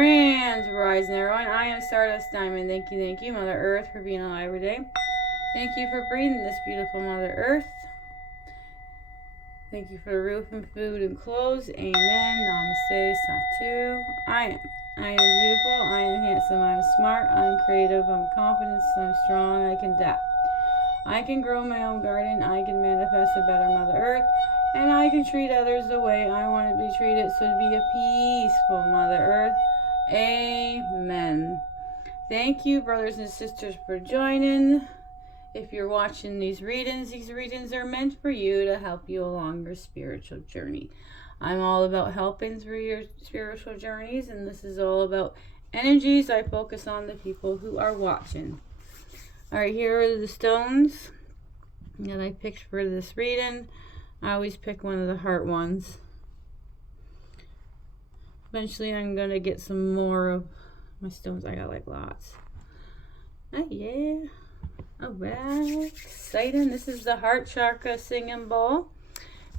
Grand Rising, everyone. I am Stardust Diamond. Thank you, Mother Earth, for being alive every day. Thank you for breathing this beautiful Mother Earth. Thank you for the roof and food and clothes. Amen. Namaste. Satu. I am beautiful. I am handsome. I am smart. I'm creative. I'm confident. I'm strong. I can adapt. I can grow my own garden. I can manifest a better Mother Earth. And I can treat others the way I want to be treated. So to be a peaceful Mother Earth. Amen. Thank you, brothers and sisters, for joining. If you're watching these readings are meant for you to help you along your spiritual journey. I'm all about helping through your spiritual journeys, and this is all about energies. I focus on the people who are watching. All right, here are the stones that I picked for this reading. I always pick one of the heart ones. Eventually, I'm going to get some more of my stones. I got like lots. Oh, yeah. All right. Exciting. This is the heart chakra singing bowl.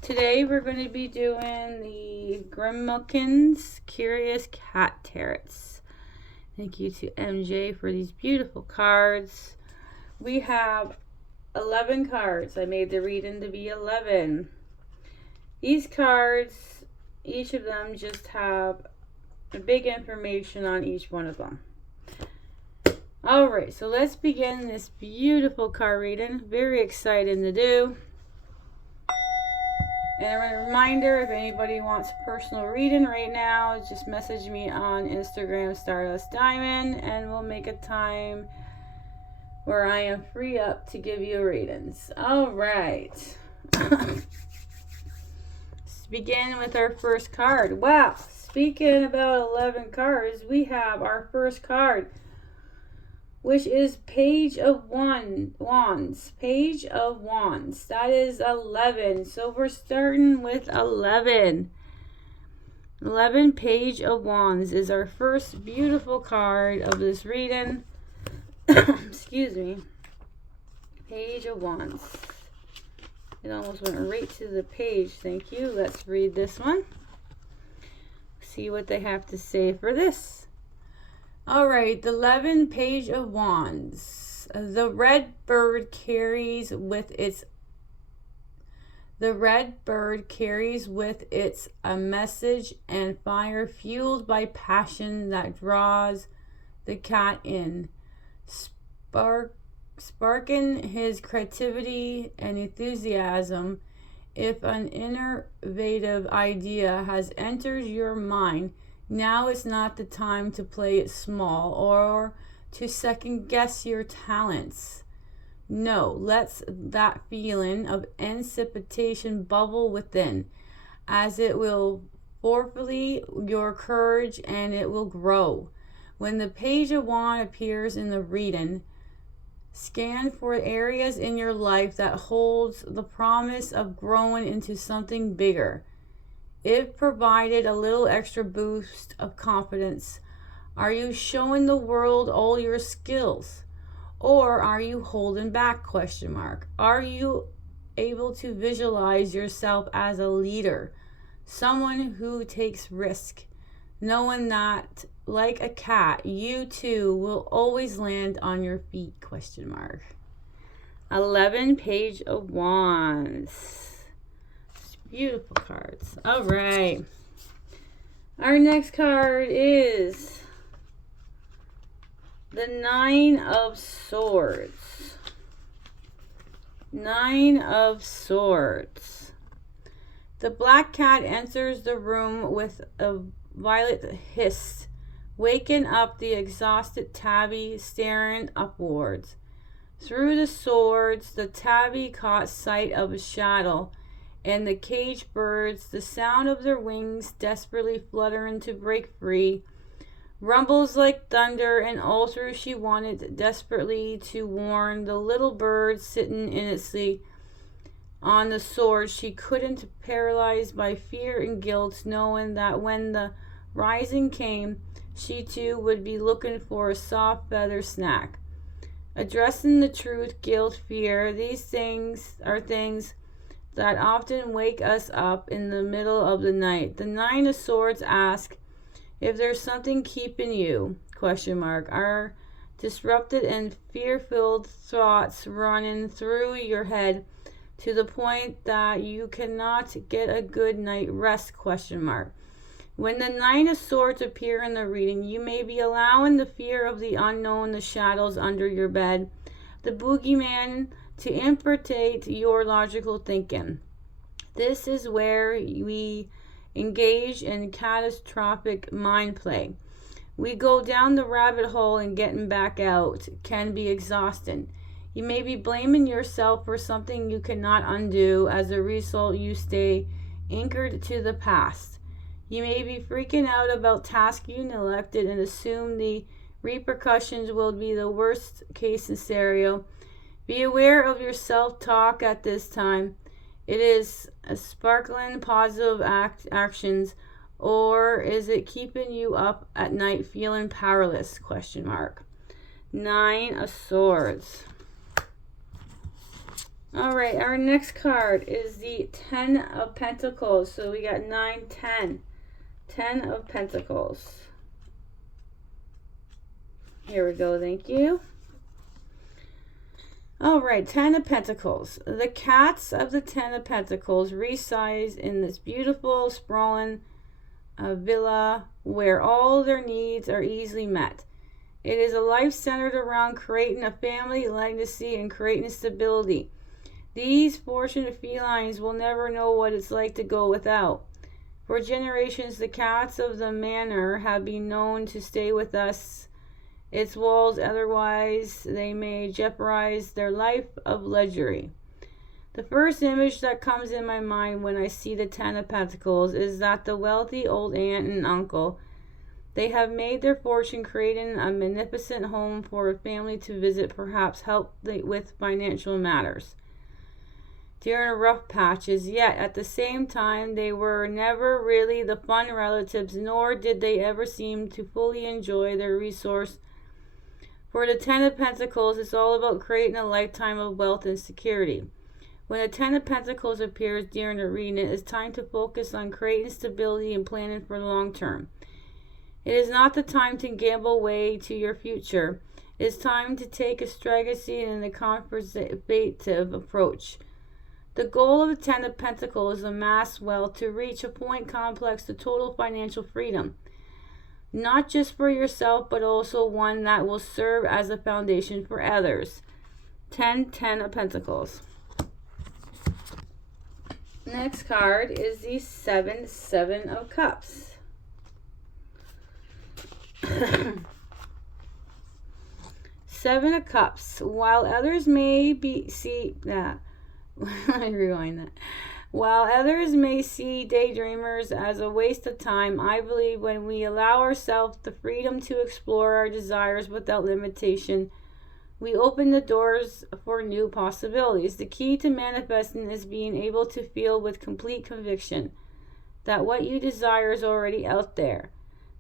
Today, we're going to be doing the Grimalkins Curious Cat Tarots. Thank you to MJ for these beautiful cards. We have 11 cards. I made the reading to be 11. These cards, each of them just have a big information on each one of them. Alright, so let's begin this beautiful card reading. Very exciting to do. And a reminder, if anybody wants a personal reading right now, just message me on Instagram, Stardust Diamond, and we'll make a time where I am free up to give you readings. Alright. Begin with our first card. Wow, speaking about 11 cards, we have our first card, which is Page of Wands. Page of Wands. That is 11. So we're starting with 11. 11, Page of Wands, is our first beautiful card of this reading. Excuse me. Page of Wands. It almost went right to the page. Thank you. Let's read this one. See what they have to say for this. All right, the 11 Page of Wands. The red bird carries with its a message and fire fueled by passion that draws the cat in. Sparking his creativity and enthusiasm. If an innovative idea has entered your mind, now is not the time to play it small or to second guess your talents. No, let that feeling of anticipation bubble within, as it will fortify your courage and it will grow. When the Page of Wands appears in the reading, scan for areas in your life that holds the promise of growing into something bigger. If provided a little extra boost of confidence, are you showing the world all your skills? Or are you holding back? Are you able to visualize yourself as a leader, someone who takes risk, knowing that, like a cat, you too will always land on your feet? 11, Page of Wands. Beautiful cards. All right. Our next card is the 9 of Swords. 9 of Swords. The black cat enters the room with a violent hiss, waking up the exhausted tabby staring upwards. Through the swords, the tabby caught sight of a shadow and the caged birds, the sound of their wings desperately fluttering to break free, rumbles like thunder, and also she wanted desperately to warn the little bird sitting in its sleep on the sword. She couldn't, paralyzed by fear and guilt, knowing that when the rising came, she too would be looking for a soft feather snack. Addressing the truth, guilt, fear, these things are things that often wake us up in the middle of the night. The 9 of Swords asks, If there's something keeping you, are disrupted and fear-filled thoughts running through your head to the point that you cannot get a good night rest, When the Nine of Swords appear in the reading, you may be allowing the fear of the unknown, the shadows under your bed, the boogeyman, to infiltrate your logical thinking. This is where we engage in catastrophic mind play. We go down the rabbit hole, and getting back out can be exhausting. You may be blaming yourself for something you cannot undo. As a result, you stay anchored to the past. You may be freaking out about tasks you neglected and assume the repercussions will be the worst case scenario. Be aware of your self-talk at this time. It is a sparkling positive actions, or is it keeping you up at night feeling powerless? Nine of Swords. All right, our next card is the 10 of Pentacles. So we got 9, 10. 10 of Pentacles. Here we go, thank you. All right, 10 of Pentacles. The cats of the 10 of Pentacles reside in this beautiful, sprawling villa where all their needs are easily met. It is a life centered around creating a family legacy and creating stability. These fortunate felines will never know what it's like to go without. For generations, the cats of the manor have been known to stay with us, its walls, otherwise they may jeopardize their life of luxury. The first image that comes in my mind when I see the 10 of Pentacles is that the wealthy old aunt and uncle, they have made their fortune creating a magnificent home for a family to visit, perhaps help with financial matters during rough patches, yet at the same time they were never really the fun relatives, nor did they ever seem to fully enjoy their resource. For the 10 of Pentacles, it's all about creating a lifetime of wealth and security. When the 10 of Pentacles appears during the reading, it is time to focus on creating stability and planning for the long term. It is not the time to gamble away to your future. It is time to take a strategy and a conservative approach. The goal of the 10 of Pentacles is to amass wealth to reach a point complex to total financial freedom. Not just for yourself, but also one that will serve as a foundation for others. 10 of Pentacles. Next card is the 7 of Cups. Seven of Cups. While others may let me rewind that. While others may see daydreamers as a waste of time, I believe when we allow ourselves the freedom to explore our desires without limitation, we open the doors for new possibilities. The key to manifesting is being able to feel with complete conviction that what you desire is already out there.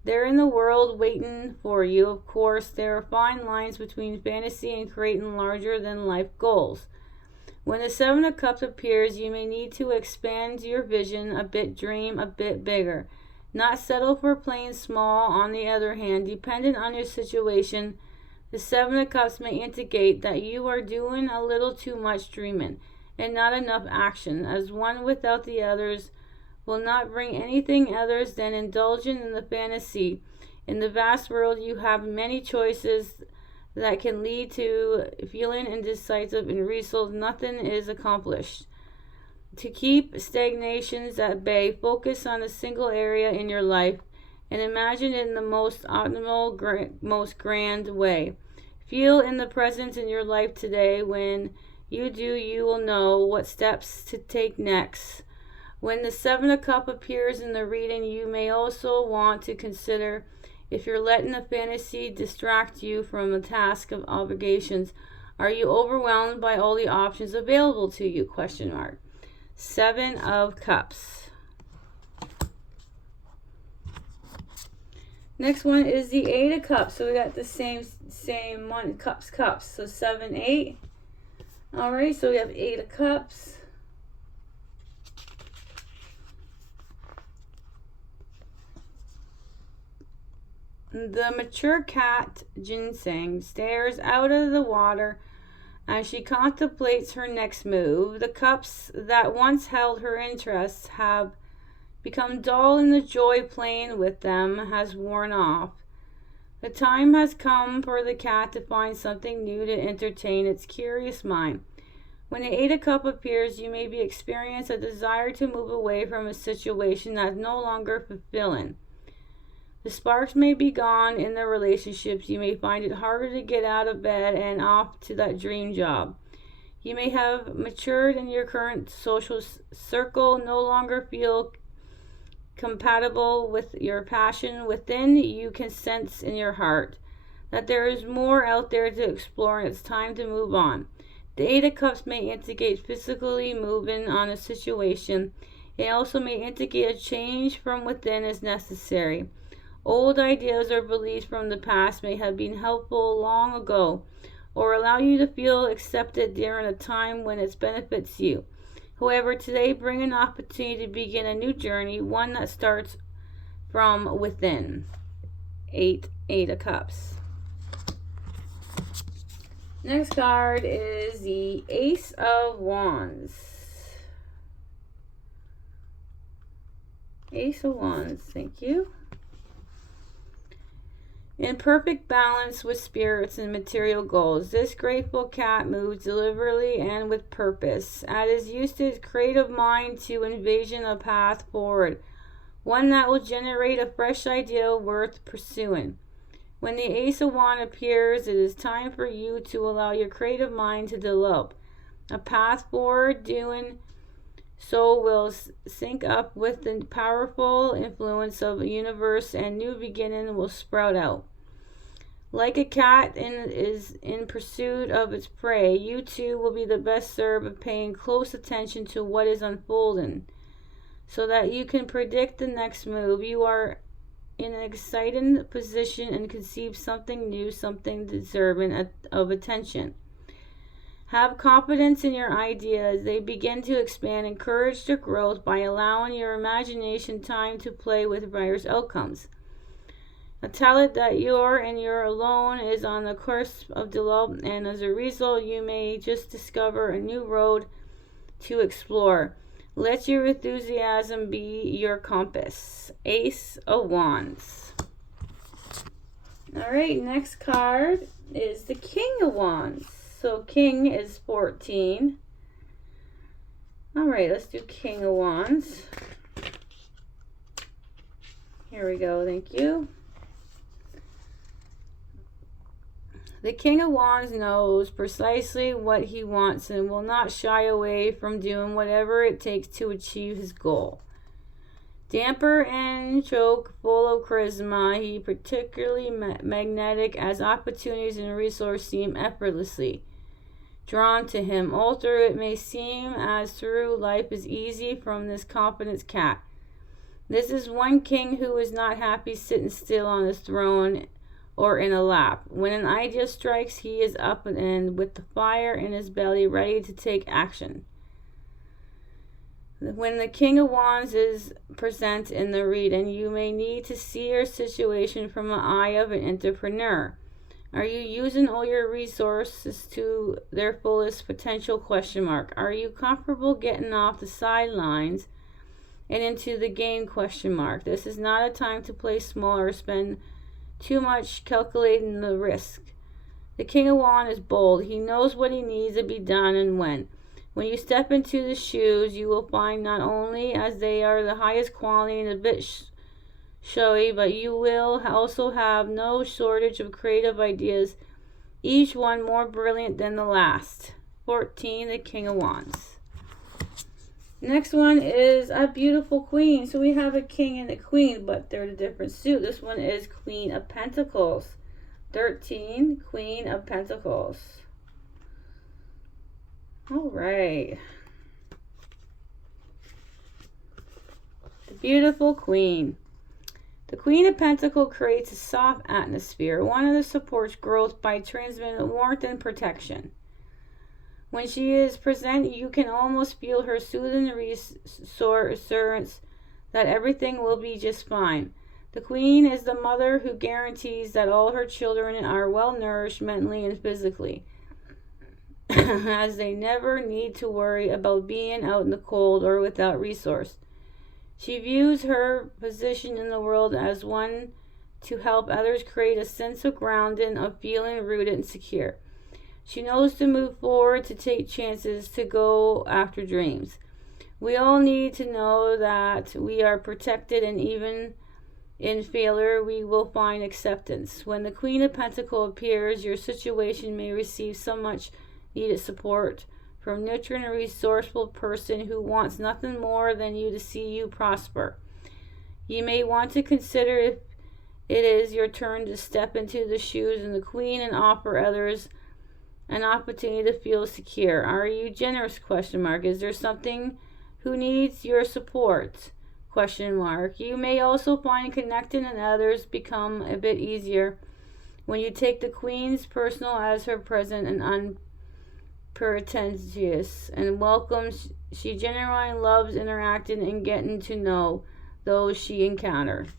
They're in the world waiting for you. Of course, there are fine lines between fantasy and creating larger than life goals. When the 7 of Cups appears, you may need to expand your vision a bit, dream a bit bigger. Not settle for playing small. On the other hand, depending on your situation, the 7 of Cups may indicate that you are doing a little too much dreaming and not enough action, as one without the others will not bring anything other than indulging in the fantasy. In the vast world, you have many choices that can lead to feeling indecisive, and result nothing is accomplished. To keep stagnations at bay, focus on a single area in your life and imagine it in the most optimal, most grand way. Feel in the presence in your life today. When you do, you will know what steps to take next. When the 7 of Cups appears in the reading, you may also want to consider if you're letting a fantasy distract you from a task of obligations. Are you overwhelmed by all the options available to you? 7 of Cups. Next one is the 8 of Cups. So we got the same one, cups. So 7, 8. All right, so we have 8 of Cups. The mature cat, Ginseng, stares out of the water as she contemplates her next move. The cups that once held her interests have become dull, and the joy playing with them has worn off. The time has come for the cat to find something new to entertain its curious mind. When the Eight of Cups appears, you may be experiencing a desire to move away from a situation that is no longer fulfilling. The sparks may be gone in the relationships. You may find it harder to get out of bed and off to that dream job. You may have matured in your current social circle, no longer feel compatible with your passion. Within, you can sense in your heart that there is more out there to explore, and it's time to move on. The Eight of Cups may indicate physically moving on a situation. It also may indicate a change from within is necessary. Old ideas or beliefs from the past may have been helpful long ago, or allow you to feel accepted during a time when it benefits you. However, today brings an opportunity to begin a new journey, one that starts from within. Eight of Cups. Next card is the Ace of Wands. Ace of Wands, thank you. In perfect balance with spirits and material goals, this grateful cat moves deliberately and with purpose. It is used its creative mind to envision a path forward, one that will generate a fresh idea worth pursuing. When the Ace of Wands appears, it is time for you to allow your creative mind to develop a path forward. Doing so will sync up with the powerful influence of the universe, and new beginning will sprout out. Like a cat is in pursuit of its prey, you too will be the best served of paying close attention to what is unfolding, so that you can predict the next move. You are in an exciting position and conceive something new, something deserving of attention. Have confidence in your ideas. They begin to expand. Encourage their growth by allowing your imagination time to play with various outcomes. A talent that you're alone is on the course of development, and as a result, you may just discover a new road to explore. Let your enthusiasm be your compass. Ace of Wands. All right, next card is the King of Wands. So King is 14. All right, let's do King of Wands. Here we go, thank you. The King of Wands knows precisely what he wants and will not shy away from doing whatever it takes to achieve his goal. Dapper and choke full of charisma, he particularly magnetic as opportunities and resources seem effortlessly drawn to him. Although it may seem as through life is easy from this confident cat. This is one king who is not happy sitting still on his throne or in a lap. When an idea strikes, he is up and with the fire in his belly, ready to take action. When the King of Wands is present in the reading, you may need to see your situation from the eye of an entrepreneur. Are you using all your resources to their fullest potential? Are you comfortable getting off the sidelines and into the game? This is not a time to play small or spend too much calculating the risk. The King of Wands is bold. He knows what he needs to be done and when. When you step into the shoes, you will find not only as they are the highest quality and a bit showy, but you will also have no shortage of creative ideas, each one more brilliant than the last. 14, the King of Wands. Next one is a beautiful queen. So we have a king and a queen, but they're a different suit. This one is Queen of Pentacles. 13, Queen of Pentacles. All right. The beautiful queen. The Queen of Pentacles creates a soft atmosphere. One that supports growth by transmitting warmth and protection. When she is present, you can almost feel her soothing reassurance that everything will be just fine. The Queen is the mother who guarantees that all her children are well nourished mentally and physically, as they never need to worry about being out in the cold or without resource. She views her position in the world as one to help others create a sense of grounding, of feeling rooted and secure. She knows to move forward, to take chances, to go after dreams. We all need to know that we are protected, and even in failure, we will find acceptance. When the Queen of Pentacles appears, your situation may receive so much needed support from nurturing a resourceful person who wants nothing more than you to see you prosper. You may want to consider if it is your turn to step into the shoes of the Queen and offer others an opportunity to feel secure. Are you generous? Is there something who needs your support? You may also find connecting and others become a bit easier when you take the Queen's personal as her present and unpretentious and welcomes. She genuinely loves interacting and getting to know those she encounters.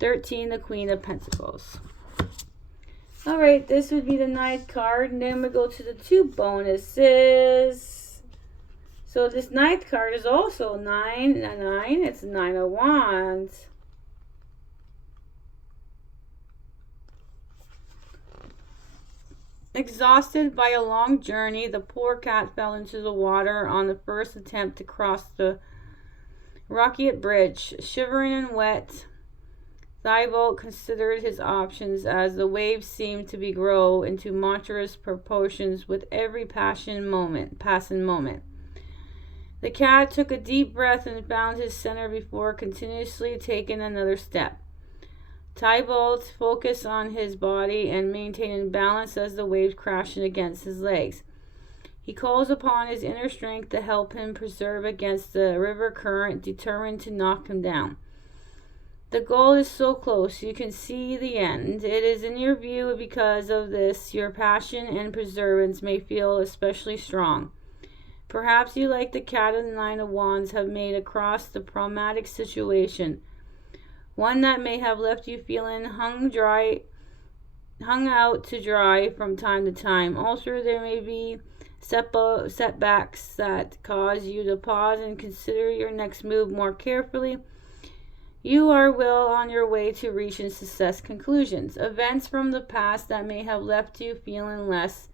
13, the Queen of Pentacles. All right, this would be the 9th card, and then we go to the 2 bonuses. So this 9th card is also 9. It's 9 of Wands. Exhausted by a long journey, the poor cat fell into the water on the first attempt to cross the rocky bridge. Shivering and wet, Thibault considered his options as the waves seemed to grow into monstrous proportions with every passing moment. The cat took a deep breath and found his center before continuously taking another step. Thibault focused on his body and maintaining balance as the waves crashed against his legs. He calls upon his inner strength to help him persevere against the river current, determined to knock him down. The goal is so close, you can see the end. It is in your view. Because of this, your passion and perseverance may feel especially strong. Perhaps you, like the cat and the 9 of Wands, have made across the problematic situation, one that may have left you feeling hung out to dry from time to time. Also, there may be setbacks that cause you to pause and consider your next move more carefully. You are well on your way to reaching success conclusions. Events from the past that may have left you feeling less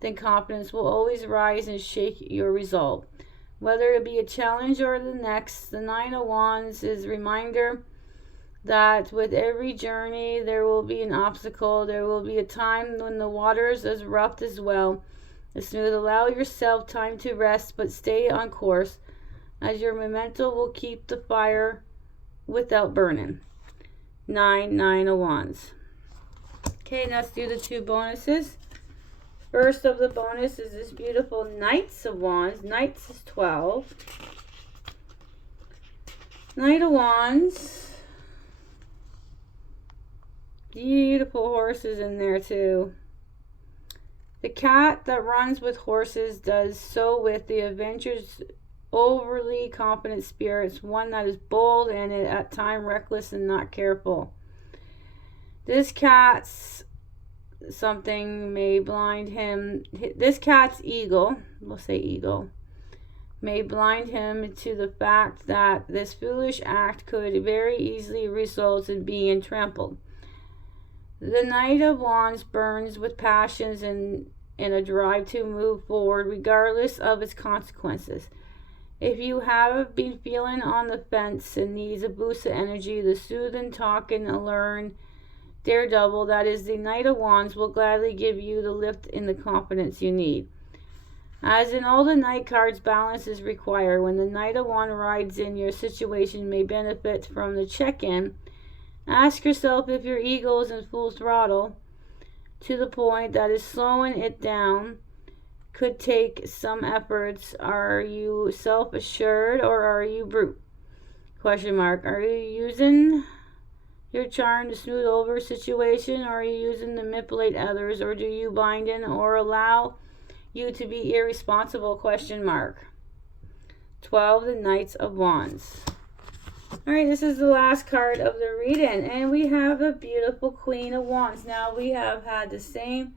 than confidence will always rise and shake your resolve. Whether it be a challenge or the next, the 9 of Wands is a reminder that with every journey there will be an obstacle. There will be a time when the waters as rough as well as smooth. Allow yourself time to rest, but stay on course, as your momentum will keep the fire without burning. 9 of Wands. Okay, let's do the 2 bonuses. First of the bonus is this beautiful Knights of Wands. Knights is 12. Knight of Wands. Beautiful horses in there too. The cat that runs with horses does so with the adventure's overly confident spirits, one that is bold and at times reckless and not careful. This cat's something may blind him. This cat's ego, we'll say ego, may blind him to the fact that this foolish act could very easily result in being trampled. The Knight of Wands burns with passions and a drive to move forward regardless of its consequences. If you have been feeling on the fence and needs a boost of energy, the soothing, talking, alluring daredevil that is the Knight of Wands will gladly give you the lift in the confidence you need. As in all the Knight cards, balance is required. When the Knight of Wands rides in, your situation may benefit from the check-in. Ask yourself if your ego is in full throttle to the point that is slowing it down. Could take some efforts. Are you self-assured or are you brute? Are you using your charm to smooth over a situation, or are you using to manipulate others, or do you bind in or allow you to be irresponsible? 12, the Knights of Wands. All right, this is the last card of the reading, and we have a beautiful Queen of Wands. Now, we have had the same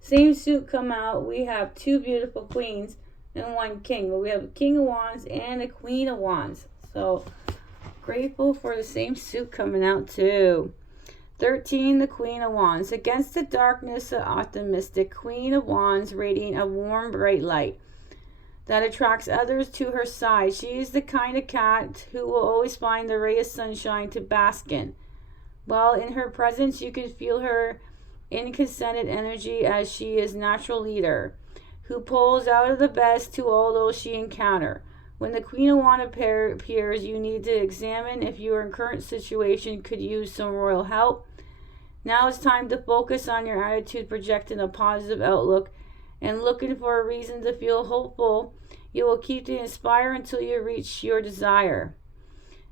same suit come out. We have two beautiful queens and one king, but we have a King of Wands and a Queen of Wands. So, grateful for the same suit coming out too. 13, the Queen of Wands. Against the darkness, the optimistic Queen of Wands radiating a warm, bright light that attracts others to her side. She is the kind of cat who will always find the ray of sunshine to bask in. While in her presence, you can feel her incandescent energy, as she is natural leader, who pulls out of the best to all those she encounters. When the Queen of Wands appears, you need to examine if your current situation could use some royal help. Now it's time to focus on your attitude, projecting a positive outlook and looking for a reason to feel hopeful. You will keep to inspire until you reach your desire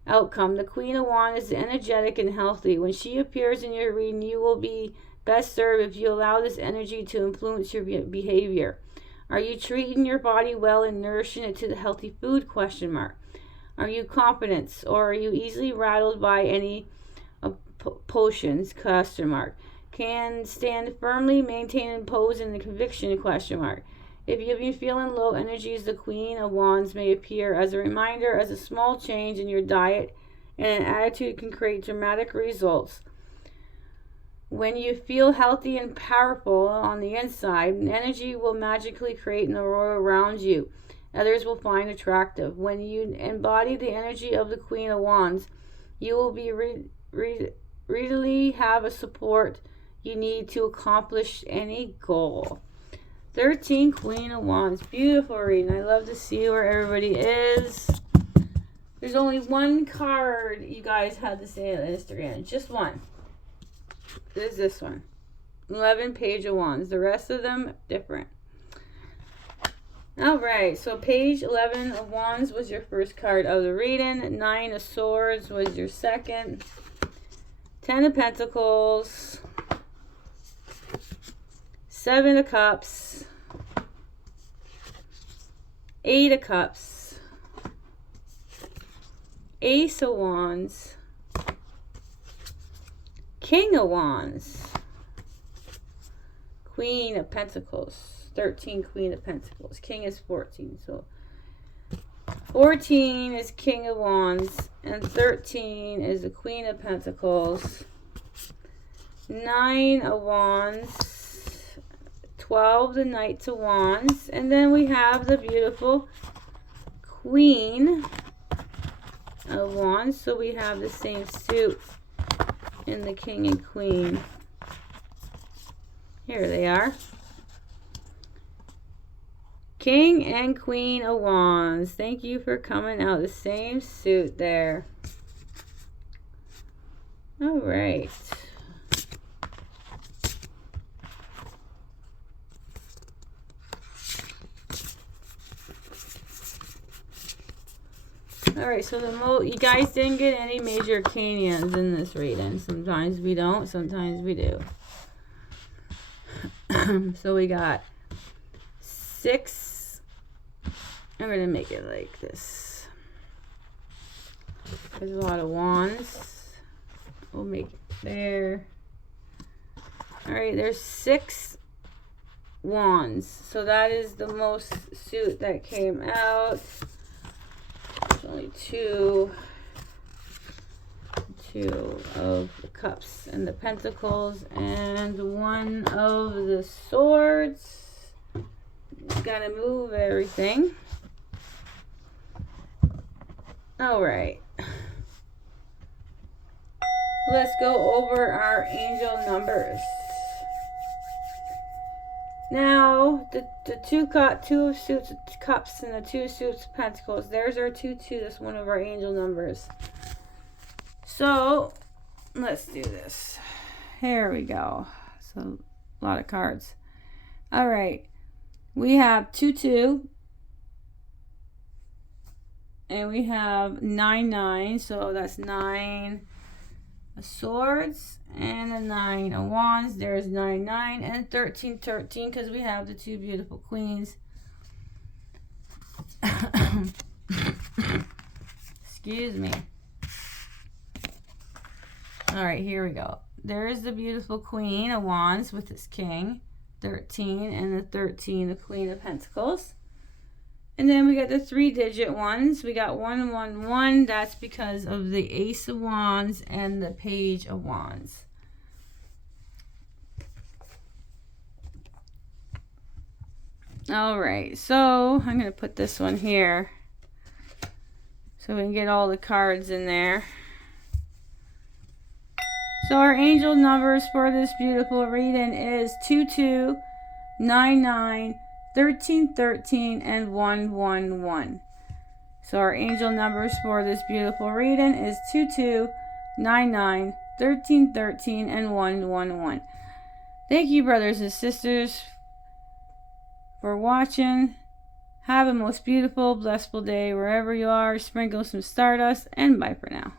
outcome. The Queen of Wands is energetic and healthy. When she appears in your reading, you will be best served if you allow this energy to influence your behavior. Are you treating your body well and nourishing it to the healthy food? Are you confident, or are you easily rattled by any potions? Can stand firmly, maintain and pose in the conviction? If you've been feeling low energies, the Queen of Wands may appear as a reminder, as a small change in your diet and an attitude can create dramatic results. When you feel healthy and powerful on the inside, energy will magically create an aurora around you. Others will find attractive. When you embody the energy of the Queen of Wands, you will be readily have a support you need to accomplish any goal. 13, Queen of Wands. Beautiful reading. I love to see where everybody is. There's only one card you guys had to say on Instagram. Just one. There's this one. 11, Page of Wands. The rest of them, different. Alright, so Page 11 of Wands was your first card of the reading. 9 of Swords was your second. 10 of Pentacles. 7 of Cups. 8 of Cups. Ace of Wands. King of Wands. Queen of Pentacles. 13, Queen of Pentacles. King is 14. So 14 is King of Wands. And 13 is the Queen of Pentacles. 9 of Wands. 12, the Knight of Wands. And then we have the beautiful Queen of Wands. So we have the same suit in the King and Queen. Here they are. King and Queen of Wands. Thank you for coming out. The same suit there. All right. Alright, so you guys didn't get any major arcanas in this reading. Sometimes we don't, sometimes we do. So we got 6. I'm going to make it like this. There's a lot of wands. We'll make it there. Alright, there's 6 wands. So that is the most suit that came out. Only two of the cups and the pentacles and 1 of the swords. Just gotta move everything. All right, let's go over our angel numbers. Now, the two of suits, cups, and the 2 suits of pentacles. There's our 2, 2. That's one of our angel numbers. So, let's do this. Here we go. So, a lot of cards. All right. We have 2, 2. And we have 9, 9. So, that's 9 of Swords and a 9 of Wands. There's 9, 9 and 13, 13 because we have the 2 beautiful queens. Excuse Excuse me. All right, here we go. There is the beautiful Queen of Wands with this King, 13, and the 13, the Queen of Pentacles. And then we got the 3-digit ones. We got 111. That's because of the Ace of Wands and the Page of Wands. All right, so I'm going to put this one here so we can get all the cards in there. So our angel numbers for this beautiful reading is 22, 99, 13, 13, and 111. So our angel numbers for this beautiful reading is 22, 99, 13, 13, and 111. Thank you, brothers and sisters, for watching. Have a most beautiful, blissful day wherever you are. Sprinkle some stardust, and bye for now.